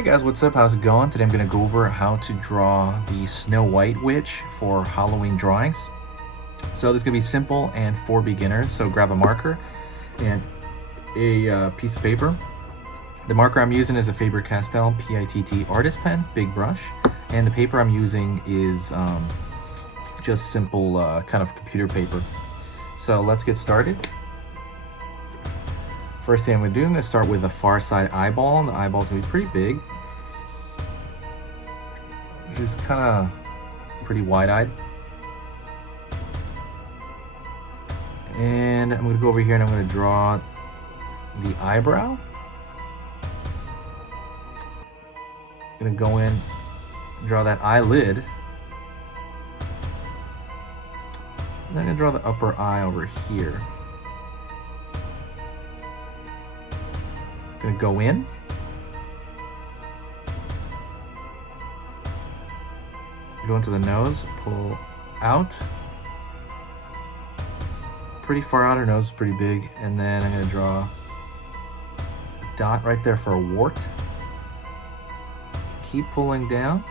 Hey guys, what's up? How's it going? Today I'm going to go over how to draw the Snow White witch for Halloween drawings. So this is going to be simple and for beginners. So grab a marker and a piece of paper. The marker I'm using is a Faber-Castell PITT artist pen, big brush. And the paper I'm using is just simple kind of computer paper. So let's get started. First thing I'm going to do, I'm going to start with the far side eyeball. The eyeball's going to be pretty big. Which is kind of pretty wide-eyed. And I'm going to go over here and I'm going to draw the eyebrow. I'm going to go in, draw that eyelid. And then I'm going to draw the upper eye over here. Gonna go in. Go into the nose, pull out. Pretty far out, her nose is pretty big. And then I'm gonna draw a dot right there for a wart. Keep pulling down.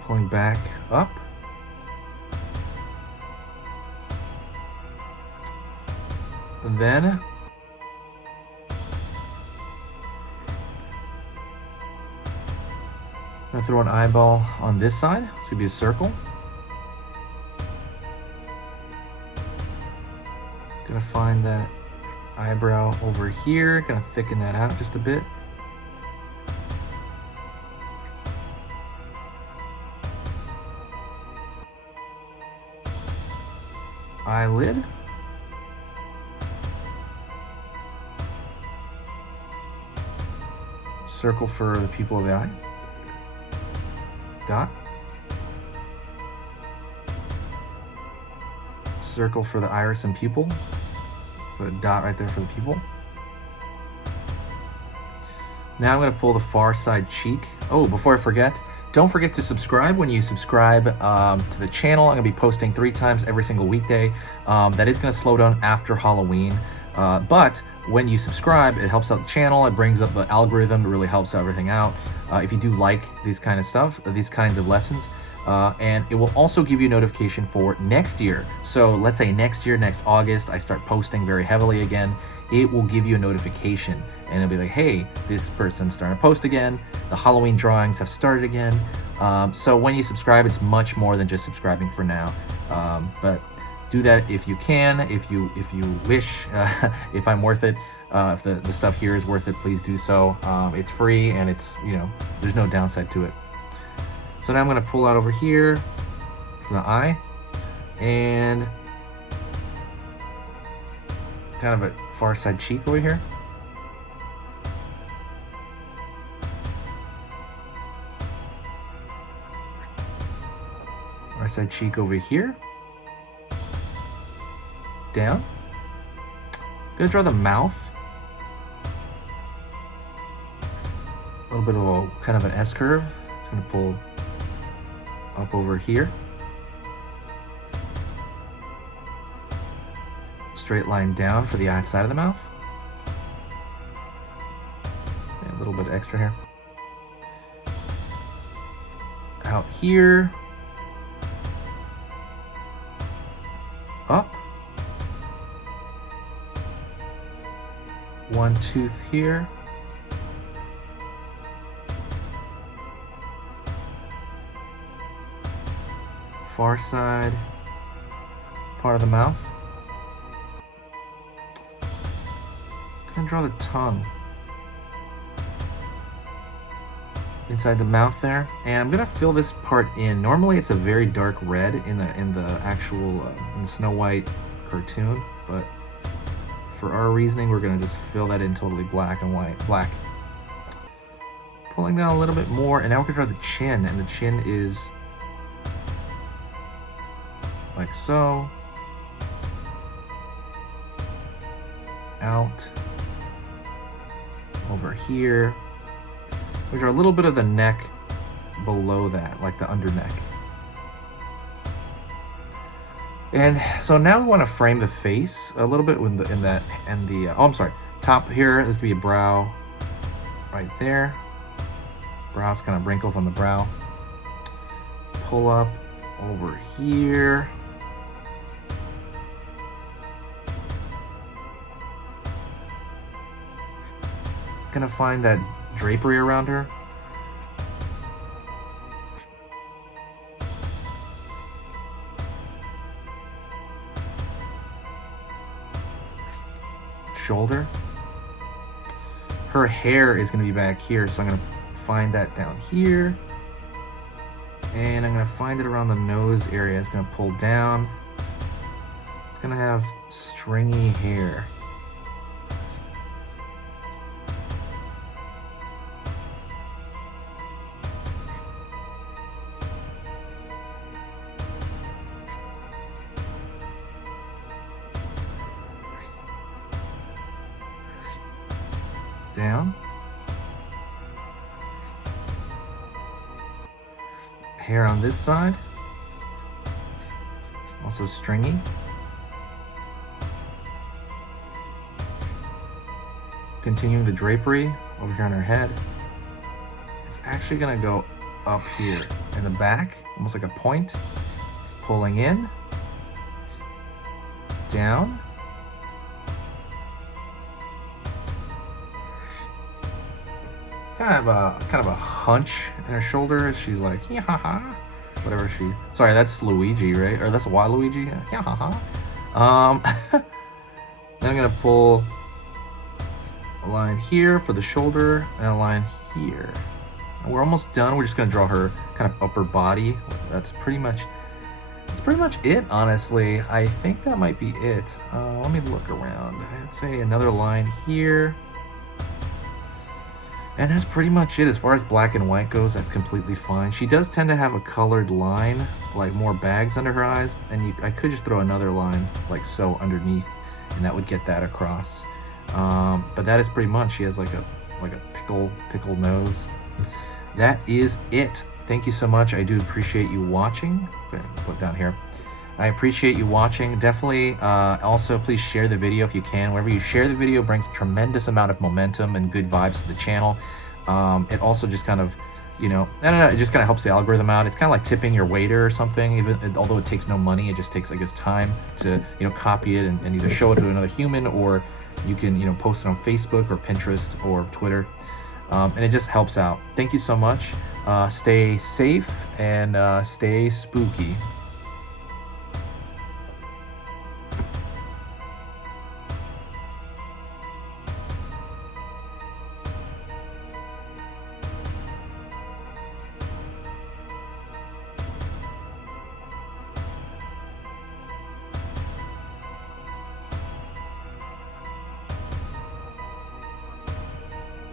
Pulling back up. And then I'm gonna throw an eyeball on this side. It's gonna be a circle. Gonna find that eyebrow over here. Gonna thicken that out just a bit. Eyelid. Circle for the pupil of the eye. Dot. Circle for the iris and pupil. Put a dot right there for the pupil. Now I'm going to pull the far side cheek. Oh, before I forget, don't forget to subscribe. When you subscribe to the channel, I'm going to be posting 3 times every single weekday. That is going to slow down after Halloween. But when you subscribe, it helps out the channel. It brings up the algorithm. It really helps everything out. If you do like these kind of stuff, these kinds of lessons, and it will also give you a notification for next year. So let's say next year, next August, I start posting very heavily again. It will give you a notification and it'll be like, hey, this person's starting to post again. The Halloween drawings have started again. So when you subscribe, it's much more than just subscribing for now. But do that if you can, if you wish, if I'm worth it, if the stuff here is worth it, please do so. It's free and it's, there's no downside to it. So now I'm going to pull out over here from the eye and kind of a far side cheek over here. Far side cheek over here. Down. I'm gonna draw the mouth. A little bit of a kind of an S curve. It's gonna pull up over here. Straight line down for the outside of the mouth. A little bit extra here. Out here. Up. One tooth here. Far side part of the mouth. Gonna draw the tongue inside the mouth there, and I'm gonna fill this part in. Normally it's a very dark red in the actual in the Snow White cartoon, but for our reasoning, we're gonna just fill that in totally black and white. Black. Pulling down a little bit more, and now we're gonna draw the chin, and the chin is like so. Out. Over here. We draw a little bit of the neck below that, like the under neck. And so now we want to frame the face a little bit with oh, I'm sorry, top here. This could be a brow right there. Brow's kind of wrinkled on the brow. Pull up over here. Gonna find that drapery around her. Shoulder. Her hair is going to be back here, so I'm going to find that down here. And I'm going to find it around the nose area. It's going to pull down. It's going to have stringy hair. Down. Hair on this side. Also stringy. Continuing the drapery over here on her head. It's actually gonna go up here in the back, almost like a point. Pulling in. Down. Kind of a hunch in her shoulder. She's like, yeah, ha, ha. Whatever she. Sorry, that's Luigi, right? Or that's Waluigi. Yeah, ha, ha. Then I'm gonna pull a line here for the shoulder and a line here. And we're almost done. We're just gonna draw her kind of upper body. That's pretty much it, honestly. I think that might be it. Let me look around. I'd say another line here. And that's pretty much it. As far as black and white goes, that's completely fine. She does tend to have a colored line, like more bags under her eyes, and I could just throw another line like so underneath, and that would get that across. But that is pretty much. She has like a pickle nose. That is it. Thank you so much. I do appreciate you watching. Put down here. I appreciate you watching. Definitely also please share the video if you can. Whenever you share the video, it brings a tremendous amount of momentum and good vibes to the channel. It also just kind of, I don't know, it just kind of helps the algorithm out. It's kind of like tipping your waiter or something. Although it takes no money, it just takes, I guess, time to copy it and either show it to another human, or you can post it on Facebook or Pinterest or Twitter. And it just helps out. Thank you so much. Stay safe and stay spooky.